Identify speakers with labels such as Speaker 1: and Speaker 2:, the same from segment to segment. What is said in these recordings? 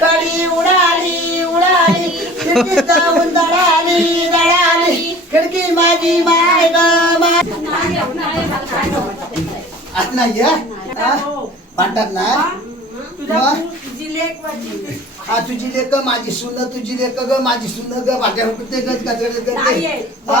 Speaker 1: कडी उडाली उडाली खिडकीत जाऊन दळाली दळाली खिडकी माझी माय नाही म्हणतात ना मग? हा तुझी लेक माझी सुन तुझी लेक ग माझी सुन ग भाग्या ते गज गज करते हा?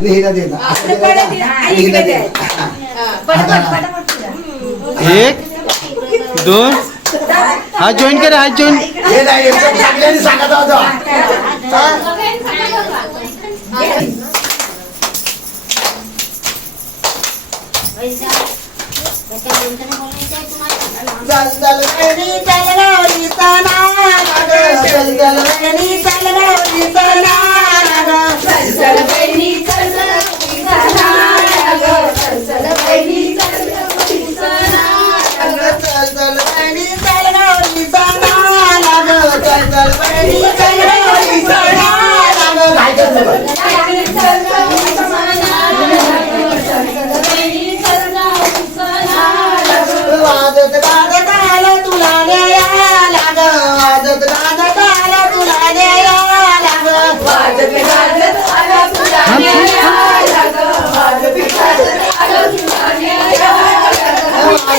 Speaker 1: हिला दे ना. असं दे ना. हिला दे. हा, धारा.
Speaker 2: एक दोन हात जॉईन करा हात। जॉईन
Speaker 1: हे। नाही हे सगळ्यांनी सांगत होतो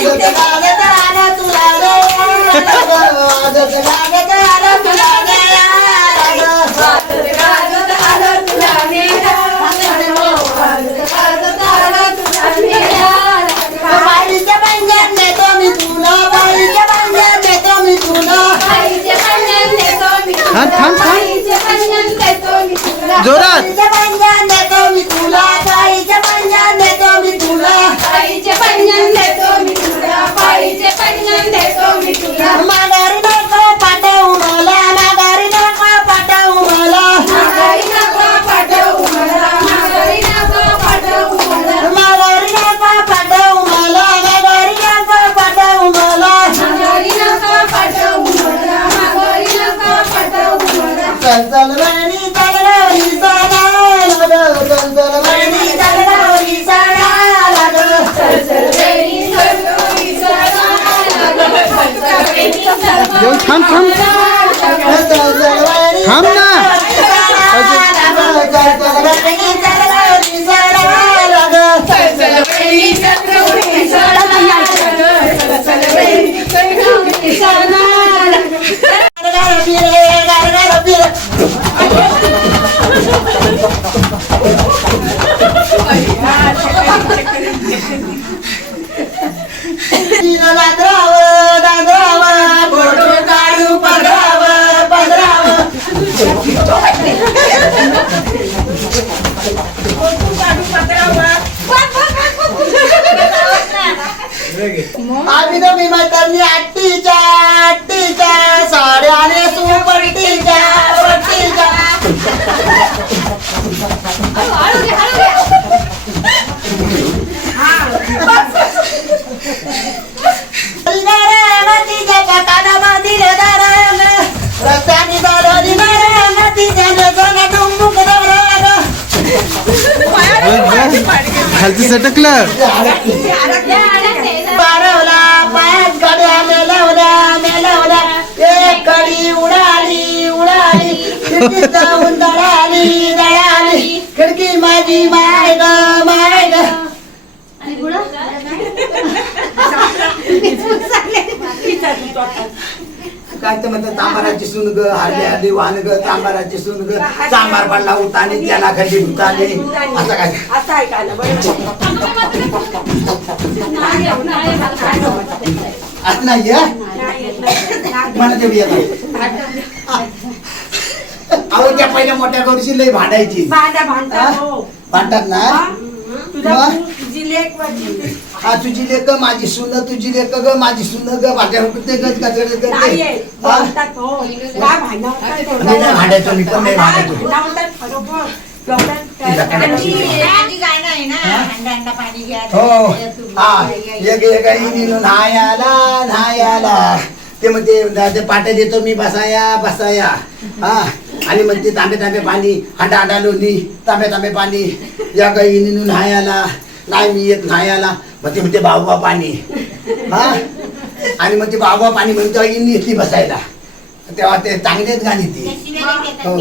Speaker 1: జగదాగ
Speaker 2: తార తులారో జగదాగ
Speaker 1: Ya tam tam. Tam da. Hadi. दादराव दादराव फोटो काढू पधराव पधराव आम्ही तर मी मैत्रिणी आट्टीच्या आट्टीच्या साड्याने
Speaker 3: खालचं सटकलं
Speaker 1: पारवला पायात गाड्या मेलवल्या मेलवल्या. एक कडी उडाली उडाली. दळाली दळाली. खिडकी माझी माय ग माय ग काय तर म्हणतात तांबाराची सून ग हरली हरली वाहन ग तांबाराची सून ग सांबार पडला उताने त्याला खड्डी भुताने असं काय?
Speaker 4: असं बरोबर.
Speaker 1: असं नाही? मला ते येत. अहो त्या पहिल्या मोठ्या गौरीशी लय भांडायची.
Speaker 4: भांडा भांडा हो?
Speaker 1: भांडतात ना?
Speaker 4: तुझा
Speaker 1: मग? हा तुझी लेक माझी सुन तुझी लेक ग माझी सुन ग माझ्या ते गज गज
Speaker 4: नाही आहे.
Speaker 1: गज
Speaker 4: भांडतात हो. काय भांडण होतात
Speaker 1: मी
Speaker 4: तेवढं?
Speaker 1: नाही भांडायचो मी पण नाही भांडायचो. हो? ते म्हणते ते पाट्या देतो मी बसाया बसाया. हा. आणि म्हणते तांबे तांबे पाणी हांडा हांडा लोणी तांबे तांबे पाणी. या गाई इनिनो न्हायाला नाही मी येत न्हायाला मग ते म्हणते बाबा पाणी. हा? आणि मग ते बाबा पाणी म्हणते तेव्हा इनी येतली बसायला. तेव्हा ते चांगलेच गाणी ती. हो.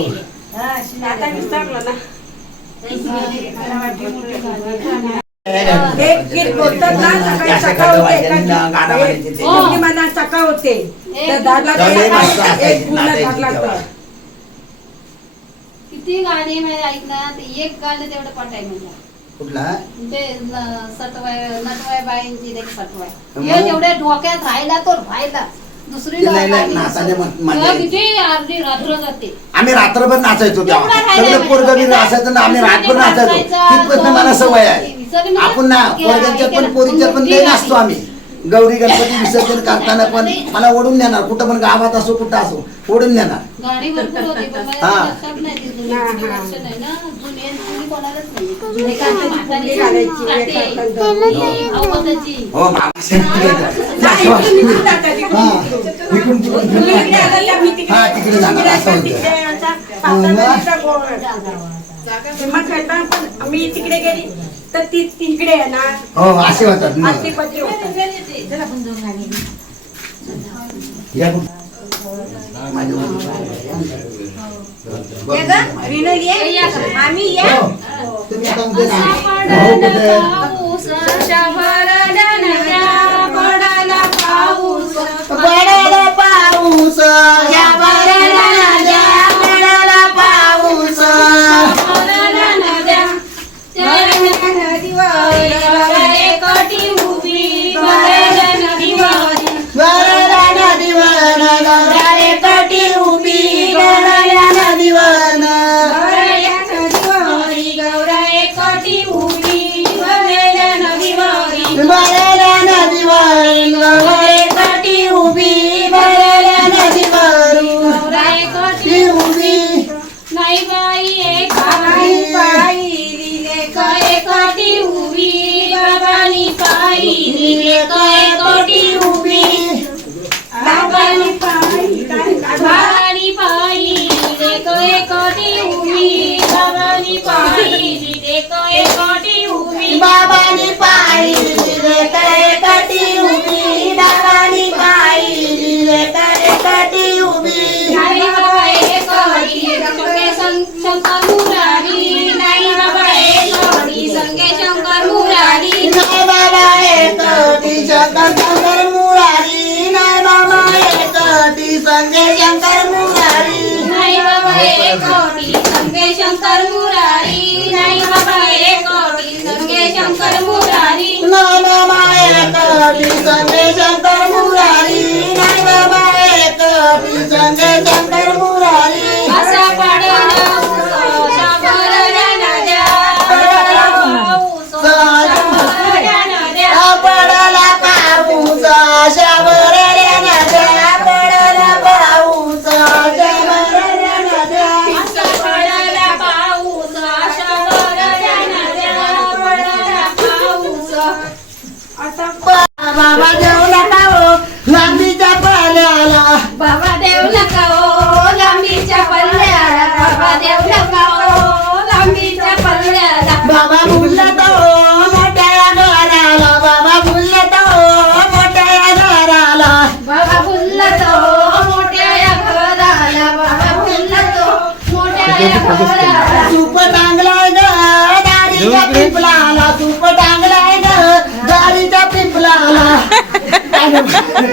Speaker 1: गाणं
Speaker 4: सकाळ होते.
Speaker 2: किती गाणी म्हणजे ऐकणार ते एक गाणं तेवढं पटाय म्हणजे
Speaker 1: कुठला?
Speaker 2: ते न- सटवाय नटवाय बाईंची ते सटवाय.
Speaker 1: मग?
Speaker 2: हे जेवढे डोक्यात राहिला तो राहिला. दुसरी
Speaker 1: ते नाही,
Speaker 2: गाणी
Speaker 1: नाही, नाचायला
Speaker 2: नसत.
Speaker 1: मग मजा
Speaker 2: तेव्हा
Speaker 1: यायची.
Speaker 2: किती अर्धी रात्र जाते.
Speaker 1: आम्ही रात्रभर नाचायचो तेव्हा.
Speaker 2: एवढा राहिलाय
Speaker 1: सगळं पोरग
Speaker 2: म्हणजे
Speaker 1: ना आम्ही
Speaker 2: विसर्जन
Speaker 1: नाचायचो.
Speaker 2: नाचायचा,
Speaker 1: तिथपासून मला सवय आहे.
Speaker 2: विसर्जन
Speaker 1: आपण ना पोरग्यांच्या पण. पोरीच्या पण लय नाचतो आम्ही. गौरी गणपती विसर्जन करताना पण मला ओढून नेणार. कुठं पण गावात असो कुठं असो ओढून नेणार.
Speaker 2: गाणी भरपूर होती पण मला
Speaker 1: हा.
Speaker 2: लक्षात नाही ती जुनी
Speaker 4: हा, हा.
Speaker 2: आहे ना जुनी आणि जुनी कोणालाच नाही
Speaker 4: जुनी कांदा
Speaker 2: म्हातारी
Speaker 4: घालायची,
Speaker 2: काटे,
Speaker 4: एका
Speaker 2: ही अवताची.
Speaker 1: हो
Speaker 4: नाही.
Speaker 1: हा इकडून तिकडून
Speaker 4: मी तिकडे.
Speaker 1: हा, तिकडे जाणार,
Speaker 4: तिकडे
Speaker 1: असं होतं.
Speaker 4: तिकडे. मग खेळताना पण मी तिकडे गेली तर ती तिकडे येणार
Speaker 1: हो असे होतात मग.
Speaker 4: अशी पती होतात.
Speaker 1: या.
Speaker 5: ये आम्ही ये.
Speaker 2: पडला पाऊस, अशा पाऊस
Speaker 1: पडाला पाऊस तूप टांगलाय गारीच्या पिंपलाला
Speaker 3: तूप टांगलाय
Speaker 1: पिंपला पिंपलाला.